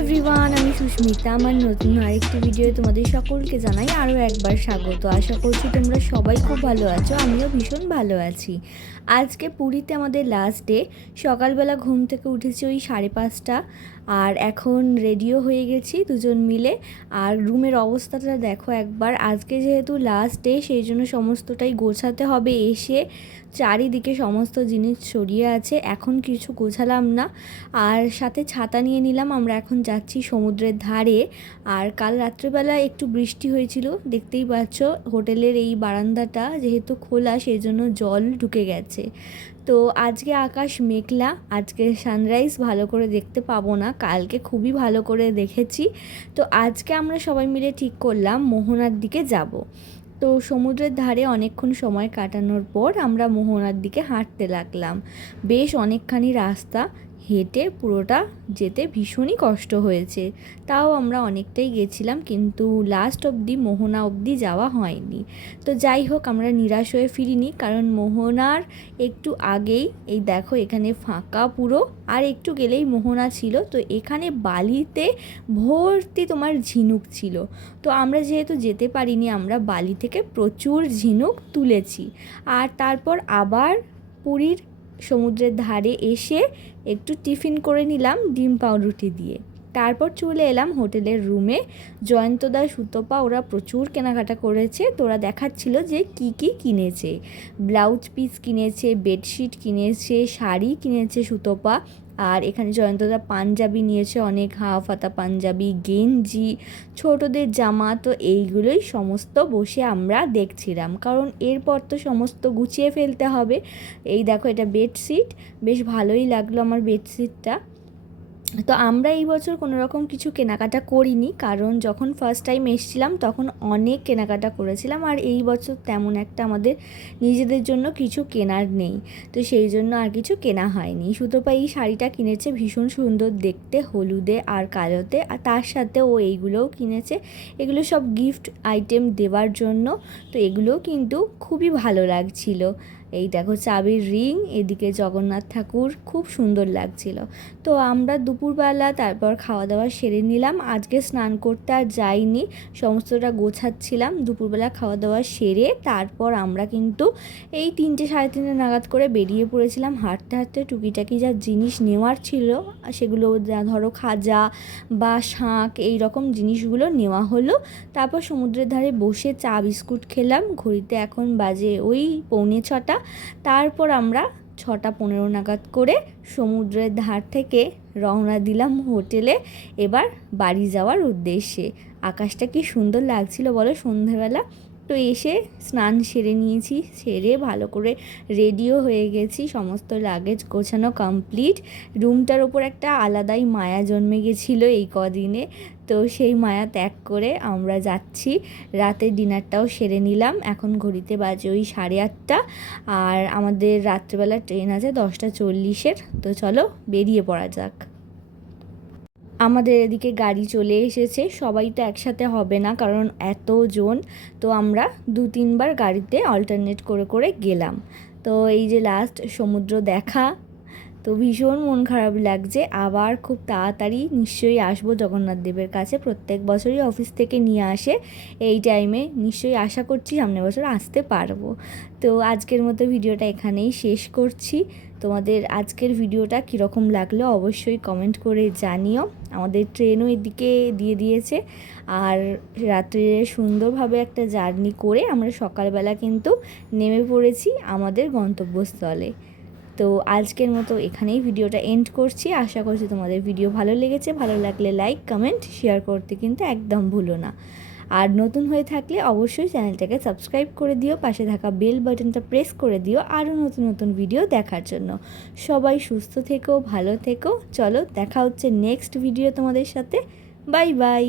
Everyone, আমি সুস্মিতা। আমার নতুন আরেকটি ভিডিও তোমাদের সকলকে জানাই আরও একবার স্বাগত। আশা করছি তোমরা সবাই খুব ভালো আছো, আমিও ভীষণ ভালো আছি। আজকে পুরীতে আমাদের লাস্ট ডে। সকালবেলা ঘুম থেকে উঠেছি ওই 5:30, আর এখন রেডিও হয়ে গেছি দুজন মিলে। আর রুমের অবস্থাটা দেখো একবার। আজকে যেহেতু লাস্ট ডে সেই জন্য সমস্তটাই গোছাতে হবে। এসে চারিদিকে সমস্ত জিনিস ছড়িয়ে আছে, এখন কিছু গোছালাম না। আর সাথে ছাতা নিয়ে নিলাম। আমরা এখন যাচ্ছি সমুদ্রের ধারে। আর কাল রাত্রেবেলা একটু বৃষ্টি হয়েছিল, দেখতেই পাচ্ছ। হোটেলের এই বারান্দাটা যেহেতু খোলা সেই জন্য জল ঢুকে গেছে। তো আজকে আকাশ মেঘলা, আজকে সানরাইজ ভালো করে দেখতে পাবো না, কালকে খুবই ভালো করে দেখেছি। তো আজকে আমরা সবাই মিলে ঠিক করলাম মোহনার দিকে যাব। তো সমুদ্রের ধারে অনেকক্ষণ সময় কাটানোর পর আমরা মোহনার দিকে হাঁটতে লাগলাম। বেশ অনেকখানি রাস্তা হেঁটে পুরোটা যেতে ভীষণই কষ্ট হয়েছে। তাও আমরা অনেকটাই গেছিলাম, কিন্তু লাস্ট অবধি মোহনা অবধি যাওয়া হয়নি। তো যাই হোক, আমরা নিরাশ হয়ে ফিরিনি, কারণ মোহনার একটু আগেই এই দেখো এখানে ফাঁকা পুরো, আর একটু গেলেই মোহনা ছিল। তো এখানে বালিতে ভর্তি তোমার ঝিনুক ছিল। তো আমরা যেহেতু যেতে পারিনি, আমরা বালি থেকে প্রচুর ঝিনুক তুলেছি। আর তারপর আবার পুরীর সমুদ্রের ধারে এসে একটু টিফিন করে নিলাম ডিম পাউরুটি দিয়ে। তারপর চলে এলাম হোটেলের রুমে। জয়ন্তদা, সুতপা ওরা প্রচুর কেনাকাটা করেছে। তোরা দেখাচ্ছিল যে কি কি কিনেছে। ব্লাউজ পিস কিনেছে, বেডশিট কিনেছে, শাড়ি কিনেছে সুতপা। আর এখানে জয়ন্তদা পাঞ্জাবি নিয়েছে অনেক, হাফ হাতা পাঞ্জাবি, গেঞ্জি, ছোটদের জামা। তো এইগুলোই সমস্ত বসে আমরা দেখছিলাম, কারণ এরপর তো সমস্ত গুছিয়ে ফেলতে হবে। এই দেখো, এটা বেডশিট, বেশ ভালোই লাগলো আমার বেডশিটটা। তো আমরা এই বছর কোনো রকম কিছু কেনাকাটা করিনি, কারণ যখন ফার্স্ট টাইম এসেছিলাম তখন অনেক কেনাকাটা করেছিলাম। আর এই বছর তেমন একটা আমাদের নিজেদের জন্য কিছু কেনার নেই, তো সেই জন্য আর কিছু কেনা হয়নি। সুতপা এই শাড়িটা কিনেছে, ভীষণ সুন্দর দেখতে, হলুদে আর কালোতে। আর তার সাথে ও এইগুলোও কিনেছে, এগুলো সব গিফট আইটেম দেওয়ার জন্য। তো এগুলোও কিন্তু খুবই ভালো লাগছিল। এই দেখো চাবির রিং, এদিকে জগন্নাথ ঠাকুর, খুব সুন্দর লাগছিল। তো আমরা দুপুরবেলা তারপর খাওয়া দাওয়া সেরে নিলাম। আজকে স্নান করতে আর যাইনি, সমস্তটা গোছাচ্ছিলাম। দুপুরবেলা খাওয়া দাওয়া সেরে তারপর আমরা কিন্তু এই 3টে সাড়ে 3টে নাগাদ করে বেরিয়ে পড়েছিলাম। হাঁটতে হাঁটতে টুকিটাকি যা জিনিস নেওয়ার ছিল সেগুলো, যা ধরো খাজা বা শাঁখ, এই রকম জিনিসগুলো নেওয়া হলো। তারপর সমুদ্রের ধারে বসে চা বিস্কুট খেলাম। ঘড়িতে এখন বাজে ওই 6:45। তারপর আমরা 6:15 নাগাদ করে সমুদ্রের ধার থেকে রওনা দিলাম হোটেলে, এবার বাড়ি যাওয়ার উদ্দেশ্যে। আকাশটা কি সুন্দর লাগছিল বলো সন্ধ্যেবেলা। তো এসে স্নান সেরে নিয়েছি, সেরে ভালো করে রেডিও হয়ে গেছি, সমস্ত লাগেজ গোছানো কমপ্লিট। রুমটার ওপর একটা আলাদাই মায়া জন্মে গেছিলো এই কদিনে। তো সেই মায়া ত্যাগ করে আমরা যাচ্ছি। রাতের ডিনারটাও সেরে নিলাম। এখন ঘড়িতে বাজে ওই 8:30, আর আমাদের রাত্রেবেলা ট্রেন আছে 10:40। তো চলো বেরিয়ে পড়া যাক। আমাদের এদিকে গাড়ি চলে এসেছে, সবাই তো একসাথে হবে না কারণ এতজন। তো আমরা 2-3বার গাড়িতে অল্টারনেট করে করে গেলাম। তো এই যে লাস্ট সমুদ্র দেখা, তো ভীষণ মন খারাপ লাগছে। আবার খুব তাড়াতাড়ি নিশ্চয়ই আসবো জগন্নাথ দেবের কাছে, প্রত্যেক বছরই অফিস থেকে নিয়ে আসে এই টাইমে। নিশ্চয়ই আশা করছি সামনের বছর আসতে পারবো। তো আজকের মতো ভিডিওটা এখানেই শেষ করছি। তোমাদের আজকের ভিডিওটা কীরকম লাগলো অবশ্যই কমেন্ট করে জানিও। আমাদের ট্রেনও এদিকে দিয়ে দিয়েছে, আর রাত্রে সুন্দরভাবে একটা জার্নি করে আমরা সকালবেলা কিন্তু নেমে পড়েছি আমাদের গন্তব্যস্থলে। তো আজকের মতো এখানেই ভিডিওটা এন্ড করছি। আশা করছি তোমাদের ভিডিও ভালো লেগেছে। ভালো লাগলে লাইক, কমেন্ট, শেয়ার করতে কিন্তু একদম ভুলো না। আর নতুন হয়ে থাকলে অবশ্যই চ্যানেলটাকে সাবস্ক্রাইব করে দিও, পাশে থাকা বেল বাটনটা প্রেস করে দিও আরও নতুন নতুন ভিডিও দেখার জন্য। সবাই সুস্থ থেকো, ভালো থেকো। চলো দেখা হচ্ছে নেক্সট ভিডিও তোমাদের সাথে। Bye bye.